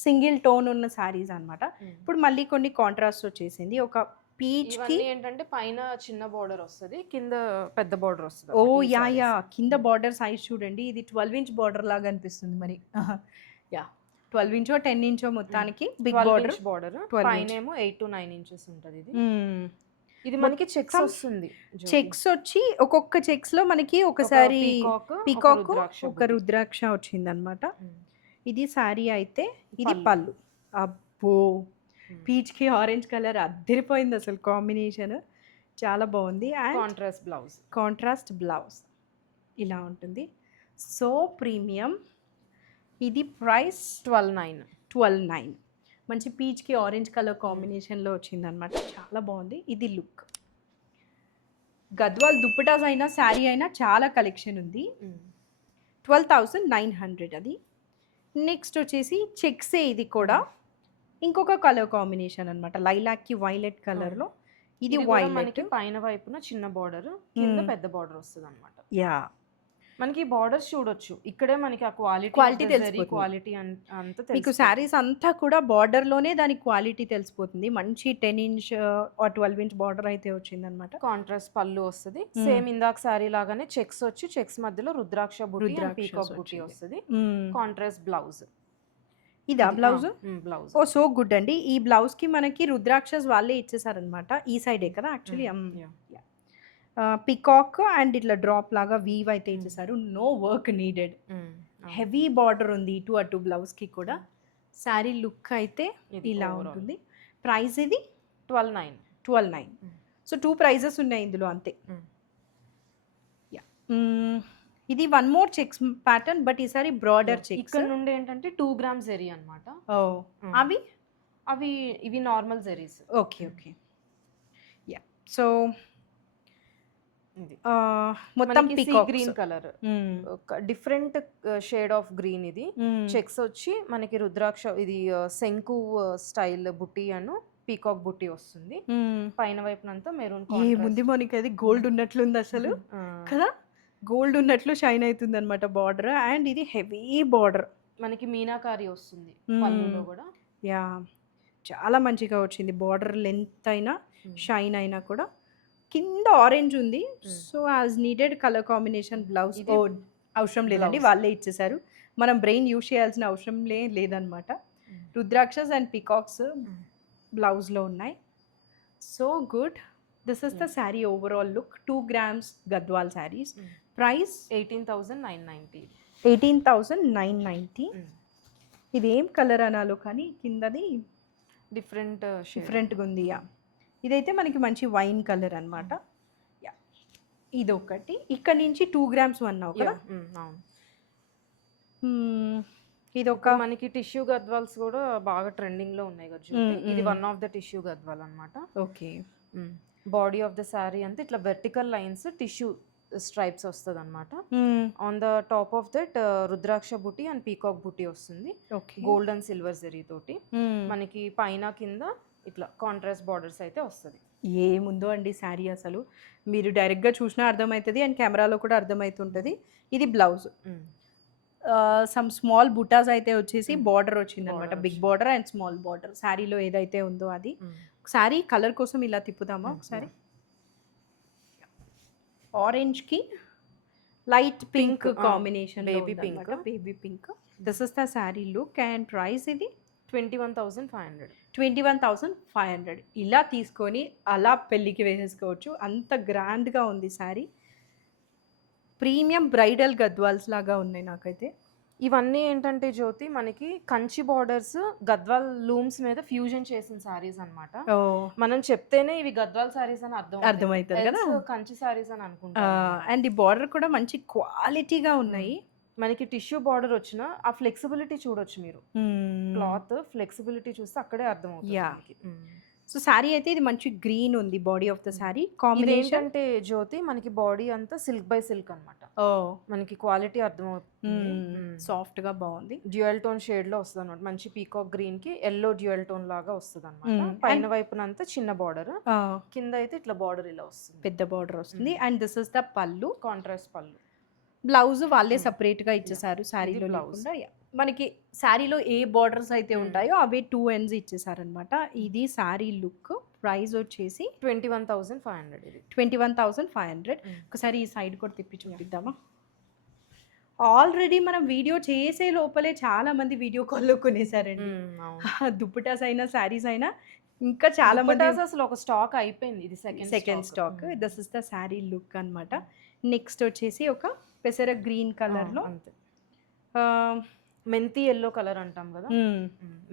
సింగిల్ టోన్ ఉన్న సారీస్ అన్నమాట. ఇప్పుడు మళ్ళీ కొన్ని కాంట్రాస్ట్ వచ్చేసింది. ఒక పీచ్ కి ఏంటంటే పైన చిన్న బార్డర్ వస్తుంది, కింద పెద్ద బార్డర్ వస్తుంది. ఓ యా, కింద బార్డర్ సైజ్ చూడండి. ఇది 12 ఇంచ్ బార్డర్ లాగా అనిపిస్తుంది మరి. యా, 12 ఇంచో 10 ఇంచో మొత్తానికి బిగ్ బార్డర్. పైన ఏమో 8 to 9 ఇంచెస్ ఉంటుంది. ఇది మనకి చెక్స్ వస్తుంది. చెక్స్ వచ్చి ఒక్కొక్క చెక్స్ లో మనకి ఒకసారి పీకాక్ ఒక రుద్రాక్ష వచ్చింది అనమాట. ఇది సారీ అయితే. ఇది పళ్ళు. అబ్బో, పీచ్ కి ఆరెంజ్ కలర్ అద్దరిపోయింది అసలు, కాంబినేషన్ చాలా బాగుంది. అండ్ కాంట్రాస్ట్ బ్లౌజ్ ఇలా ఉంటుంది. So premium. ఇది ప్రైస్ 12,900. మంచి పీచ్కి ఆరెంజ్ కలర్ కాంబినేషన్లో వచ్చిందనమాట. చాలా బాగుంది. ఇది లుక్. గద్వాల్ దుప్పటాస్ అయినా శారీ అయినా చాలా కలెక్షన్ ఉంది. 12,900 అది. నెక్స్ట్ వచ్చేసి చెక్సే. ఇది కూడా ఇంకొక కలర్ కాంబినేషన్ అనమాట, లైలాక్కి వైలెట్ కలర్లో. ఇది వైలెట్, పైన వైపున చిన్న బార్డర్, కింద పెద్ద బార్డర్ వస్తుంది అనమాట. యా, మనకి బార్డర్స్ చూడొచ్చు. ఇక్కడే మనకి ఆ క్వాలిటీ తెలిసిపోతుంది. క్వాలిటీ అంతా మీకు శారీస్ అంతా కూడా బార్డర్ లోనే దాని క్వాలిటీ తెలిసిపోతుంది. మంచి 10 ఇంచ్ or 12 ఇంచ్ బార్డర్ అయితే వచ్చింది అనమాట. కాంట్రాస్ట్ పళ్ళు వస్తుంది. సేమ్ ఇందాక శారీ లాగానే చెక్స్ వచ్చి చెక్స్ మధ్యలో రుద్రాక్ష బుటీ, పీకాక్ బుటీ వస్తుంది. Contrast blouse. ఇదా బ్లౌజ్? ఓ సో గుడ్ అండి. ఈ బ్లౌజ్ కి మనకి రుద్రాక్షస్ వాళ్ళే ఇచ్చేసారనమాట. ఈ సైడే కదా యాక్చువల్లీ. పికాక్ అండ్ ఇట్లా డ్రాప్ లాగా వీవ్ అయితే ఇచ్చేసారు. No work needed. Heavy border ఉంది ఇటు అటు బ్లౌజ్ కి కూడా. శారీ లుక్ అయితే ఇలా ఉంటుంది. ప్రైస్ ఇది 12,900. సో 2 ప్రైజెస్ ఉన్నాయి ఇందులో అంతే. ఇది one more checks pattern but ఈసారి బ్రాడర్ చెక్స్. ఇక్కడ నుండి ఏంటంటే 2 గ్రామ్స్ జెరీ అన్నమాట. అవి అవి ఇవి normal zaris. Okay okay yeah. So మొత్తం green colour, different shade of green. ఇది చెక్స్ వచ్చి మనకి రుద్రాక్ష, ఇది శంకు స్టైల్ బుట్టి అను పీకాక్ బుట్టి వస్తుంది. పైన వైపునంతా మెరూన్. ఏముంది మనకి అది గోల్డ్ ఉన్నట్లుంది అసలు కదా, గోల్డ్ ఉన్నట్లు షైన్ అవుతుంది అనమాట బార్డర్. అండ్ ఇది హెవీ బార్డర్, మనకి మీనాకారి వస్తుంది పళ్ళులో కూడా. యా చాలా మంచిగా వచ్చింది బార్డర్, లెంత్ అయినా షైన్ అయినా కూడా. కింద ఆరెంజ్ ఉంది, so as needed colour combination blouse అవసరం లేదండి, వాళ్ళే ఇచ్చేసారు. మనం బ్రెయిన్ యూజ్ చేయాల్సిన అవసరం లేదనమాట. రుద్రాక్షస్ అండ్ పికాక్స్ బ్లౌజ్లో ఉన్నాయి. So good. This is the sari overall look. 2 grams Gadwal saris. Price 18,990. 18,990. ఇది ఏం కలర్ అనాలో కానీ కిందది డిఫరెంట్గా ఉంది. యా ఇదైతే మనకి మంచి వైన్ కలర్ అనమాట. యా ఇది ఒకటి. ఇక్కడ నుంచి 2 grams అన్నావు కదా. ఇది ఒక మనకి టిష్యూ గద్వాల్స్ కూడా బాగా ట్రెండింగ్ లో ఉన్నాయి కదా. ఇది one of the tissue Gadwal అన్నమాట. Okay. Body of the sari అంతా ఇట్లా వెర్టికల్ లైన్స్ టిష్యూ స్ట్రైప్స్ వస్తుంది అనమాట. On the top of that rudraksha బుట్టి అండ్ పీకాక్ బుట్టి వస్తుంది, గోల్డ్ అండ్ సిల్వర్ జరీ తోటి. మనకి పైన కింద ఇట్లా కాంట్రాస్ట్ బార్డర్స్ అయితే వస్తుంది. ఏముందో అండి శారీ అసలు మీరు డైరెక్ట్గా చూసినా అర్థమవుతుంది అండ్ కెమెరాలో కూడా అర్థమవుతుంటుంది. ఇది బ్లౌజ్, సమ్ స్మాల్ బుటాస్ అయితే వచ్చేసి బార్డర్ వచ్చింది అనమాట. Big border and small border శారీలో ఏదైతే ఉందో అది. శారీ కలర్ కోసం ఇలా తిప్పుదామా ఒకసారి. ఆరెంజ్కి light pink combination, baby pink. This is the sari look. And price ఇది 21,500. 21,500. ఇలా తీసుకొని అలా పెళ్ళికి వేసేసుకోవచ్చు, అంత గ్రాండ్గా ఉంది శారీ. ప్రీమియం బ్రైడల్ గద్వాల్స్ లాగా ఉన్నాయి నాకైతే. ఇవన్నీ ఏంటంటే జ్యోతి మనకి కంచి బార్డర్స్ గద్వాల్ లూమ్స్ మీద ఫ్యూజన్ చేసిన సారీస్ అన్నమాట. మనం చెప్తేనే ఇవి గద్వాల్ సారీస్ అని అర్థమవుతుంది కదా, కంచి సారీస్ అని అనుకుంటా. అండ్ ఈ బార్డర్ కూడా మంచి క్వాలిటీగా ఉన్నాయి. మనకి టిష్యూ బార్డర్ వచ్చిన ఆ ఫ్లెక్సిబిలిటీ చూడొచ్చు మీరు. క్లాత్ ఫ్లెక్సిబిలిటీ చూస్తే అక్కడే అర్థమవుతుంది. సో శారీ అయితే ఇది మంచి గ్రీన్ ఉంది body of the sari combination. అంటే జ్యోతి మనకి బాడీ అంతా సిల్క్ బై సిల్క్ అన్నమాట. మనకి క్వాలిటీ అర్థమవుతుంది, సాఫ్ట్ గా బాగుంది. డ్యూయల్ టోన్ షేడ్ లో వస్తుంది అనమాట. మంచి పీకాక్ గ్రీన్ కి ఎల్లో డ్యూయల్ టోన్ లాగా వస్తుంది అనమాట. పైన వైపునంతా చిన్న బార్డర్, కింద అయితే ఇట్లా బార్డర్ ఇలా వస్తుంది, పెద్ద బార్డర్ వస్తుంది. అండ్ దిస్ ఇస్ ద పళ్ళు, కాంట్రాస్ట్ పళ్ళు. బ్లౌజ్ వాళ్ళే సపరేట్ గా ఇచ్చేసారు శారీలో. మనకి శారీలో ఏ బార్డర్స్ అయితే ఉంటాయో అవే 2 ends ఇచ్చేసారనమాట. ఇది శారీ లుక్. ప్రైస్ వచ్చేసి 21,500. ఇది 21,500. ఒకసారి ఈ సైడ్ కూడా తిప్పి చూపిద్దామా. ఆల్రెడీ మనం వీడియో చేసే లోపలే చాలా మంది వీడియో కాల్లో కొనేసారండి. దుప్పటాస్ అయినా శారీస్ అయినా ఇంకా చాలా మంది. అసలు ఒక స్టాక్ అయిపోయింది, ఇది second stock. This is the sari look అనమాట. నెక్స్ట్ వచ్చేసి ఒక పెసర గ్రీన్ కలర్ లో మెంతి ఎల్లో కలర్ అంటాం కదా,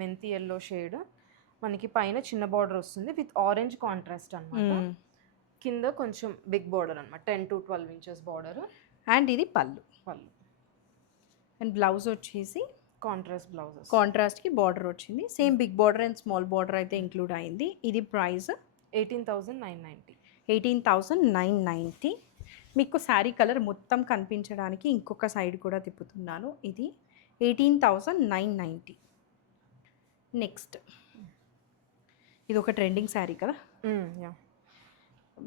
మెంతి ఎల్లో షేడ్. మనకి పైన చిన్న బార్డర్ వస్తుంది విత్ ఆరెంజ్ కాంట్రాస్ట్ అన్నమాట. కింద కొంచెం బిగ్ బార్డర్ అన్నమాట, 10 to 12 inches బార్డర్. అండ్ ఇది పళ్ళు. అండ్ బ్లౌజ్ వచ్చేసి కాంట్రాస్ట్ బ్లౌజ్, కాంట్రాస్ట్కి బార్డర్ వచ్చింది. Same big border and small border అయితే ఇంక్లూడ్ అయింది. ఇది ప్రైస్ 18,990. 18,990. మీకు శారీ కలర్ మొత్తం కనిపించడానికి ఇంకొక సైడ్ కూడా తిప్పుతున్నాను. ఇది 18,990. నెక్స్ట్ ఇది ఒక ట్రెండింగ్ శారీ కదా.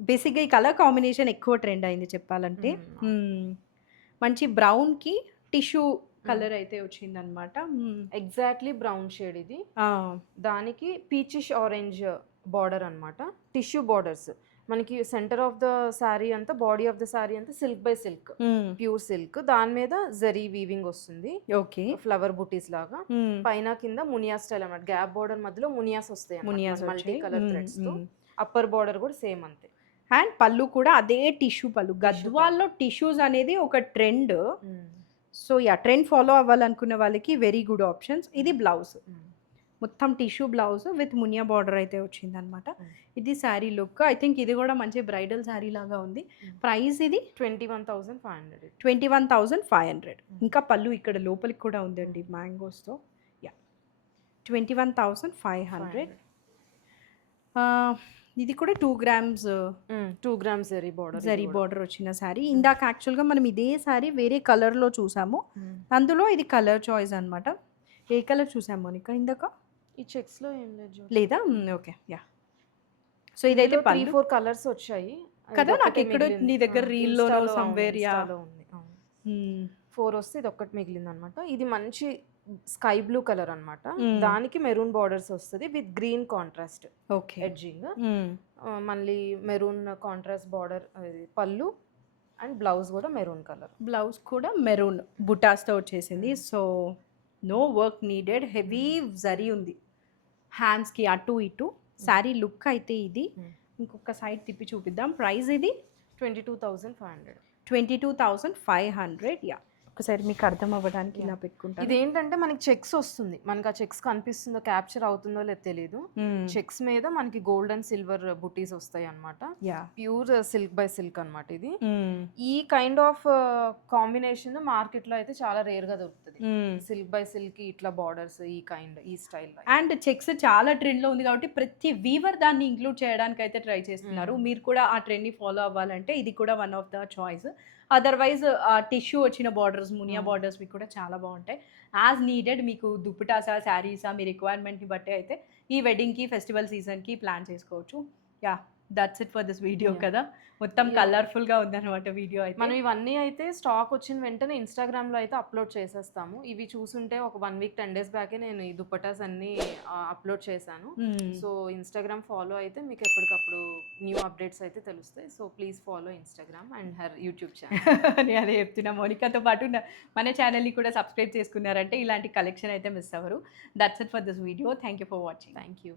బేసిక్గా ఈ కలర్ కాంబినేషన్ ఎక్కువ ట్రెండ్ అయింది చెప్పాలంటే. మంచి బ్రౌన్కి టిష్యూ కలర్ అయితే వచ్చిందనమాట. ఎగ్జాక్ట్లీ బ్రౌన్ షేడ్ ఇది. దానికి పీచిష్ ఆరెంజ్ బార్డర్ అన్నమాట. టిష్యూ బార్డర్స్ మనకి సెంటర్ ఆఫ్ ద శారీ అంతా, బాడీ ఆఫ్ ద శారీ అంతా silk by silk, pure silk. దాని మీద జరీ వీవింగ్ వస్తుంది, ఓకే, ఫ్లవర్ బుటీస్ లాగా. పైన కింద మునియా స్టైల్ అన్నమాట. గ్యాప్ బార్డర్ మధ్యలో మునియాస్ వస్తాయి, మల్టీ కలర్ థ్రెడ్స్ తో. అప్పర్ బార్డర్ కూడా సేమ్ అంతే. అండ్ పళ్ళు కూడా అదే టిష్యూ పళ్ళు. గద్వాల్లో టిష్యూస్ అనేది ఒక trend. So yeah, trend follow అవ్వాలనుకునే వాళ్ళకి వెరీ గుడ్ ఆప్షన్స్. ఇది బ్లౌజ్ మొత్తం tissue blouse with Muniya border అయితే వచ్చిందనమాట. ఇది శారీ లుక్. ఐ థింక్ ఇది కూడా మంచి బ్రైడల్ శారీ లాగా ఉంది. ప్రైస్ ఇది 21,500. 21,500. ఇంకా పళ్ళు ఇక్కడ లోపలికి కూడా ఉందండి మ్యాంగోస్తో. యా 21,500. ఇది కూడా 2 grams 2 grams జరీ బార్డర్ వచ్చిన శారీ. ఇందాక యాక్చువల్గా మనం ఇదే శారీ వేరే కలర్లో చూసాము, అందులో ఇది కలర్ చాయిస్ అనమాట. ఏ కలర్ చూసాము మోనికా ఇందాక? ఈ చెక్స్ లో ఏం లేదు లేదా? Okay yeah. సో ఇదైతే 3-4 కలర్స్ వచ్చాయి కదా నాకు ఇక్కడ నీ దగ్గర రీల్లోనో సమ్వేర్. యా 4 వస్తే ఇది ఒక్కటి మిగిలింది అనమాట. ఇది మంచి స్కై బ్లూ కలర్ అన్నమాట. దానికి మెరూన్ బార్డర్స్ వస్తుంది with green contrast okay edging. మళ్ళీ మెరూన్ కాంట్రాస్ట్ బార్డర్ పళ్ళు అండ్ బ్లౌజ్ కూడా మెరూన్ కలర్. బ్లౌజ్ కూడా మెరూన్ బుటాస్తో వచ్చేసింది. So no work needed. Heavy zari ఉంది హ్యాండ్స్కి అటు ఇటు. శారీ లుక్ అయితే ఇది. ఇంకొక సైడ్ తిప్పి చూపిద్దాం. ప్రైస్ ఇది 22,500. 22,500. యా ఒకసారి మీకు అర్థం అవ్వడానికి ఇలా పెట్టుకుంటాను. ఇదేంటంటే మనకి చెక్స్ వస్తుంది, మనకి ఆ చెక్స్ కనిపిస్తుందో క్యాప్చర్ అవుతుందో లేదో తెలియదు. చెక్స్ మీద మనకి గోల్డ్ అండ్ సిల్వర్ బుటీస్ వస్తాయి అనమాట. ప్యూర్ సిల్క్ బై సిల్క్ అనమాట ఇది. ఈ కైండ్ ఆఫ్ కాంబినేషన్ మార్కెట్ లో అయితే చాలా రేర్ గా దొరుకుతుంది. సిల్క్ బై సిల్క్ ఇట్లా బార్డర్స్ ఈ స్టైల్. అండ్ చెక్స్ చాలా ట్రెండ్ లో ఉంది కాబట్టి ప్రతి వీవర్ దాన్ని ఇంక్లూడ్ చేయడానికి అయితే ట్రై చేస్తున్నారు. మీరు కూడా ఆ ట్రెండ్ ని ఫాలో అవ్వాలంటే ఇది కూడా one of the choice. Otherwise tissue వచ్చిన బార్డర్స్ మునియా బార్డర్స్ మీకు కూడా చాలా బాగుంటాయి. యాజ్ నీడెడ్ మీకు దుప్పటాసా శారీసా మీ రిక్వైర్మెంట్ని బట్టి అయితే ఈ వెడ్డింగ్కి ఫెస్టివల్ సీజన్కి ప్లాన్ చేసుకోవచ్చు. Yeah that's it for this video కదా. మొత్తం కలర్ఫుల్గా ఉందన్నమాట వీడియో అయితే. మనం ఇవన్నీ అయితే స్టాక్ వచ్చిన వెంటనే ఇన్స్టాగ్రామ్లో అయితే అప్లోడ్ చేసేస్తాము. ఇవి చూసుంటే ఒక 1 week 10 days బ్యాకే నేను ఈ దుప్పటాస్ అన్ని అప్లోడ్ చేశాను. సో ఇన్స్టాగ్రామ్ ఫాలో అయితే మీకు ఎప్పటికప్పుడు న్యూ అప్డేట్స్ అయితే తెలుస్తాయి. So please follow Instagram and her YouTube channel. నేను అదే చెప్తున్నా. మోనికాతో పాటు మన ఛానల్ని కూడా సబ్స్క్రైబ్ చేసుకున్నారంటే ఇలాంటి కలెక్షన్ అయితే మిస్ అవ్వరు. That's it for this video. Thank you for watching. Thank you.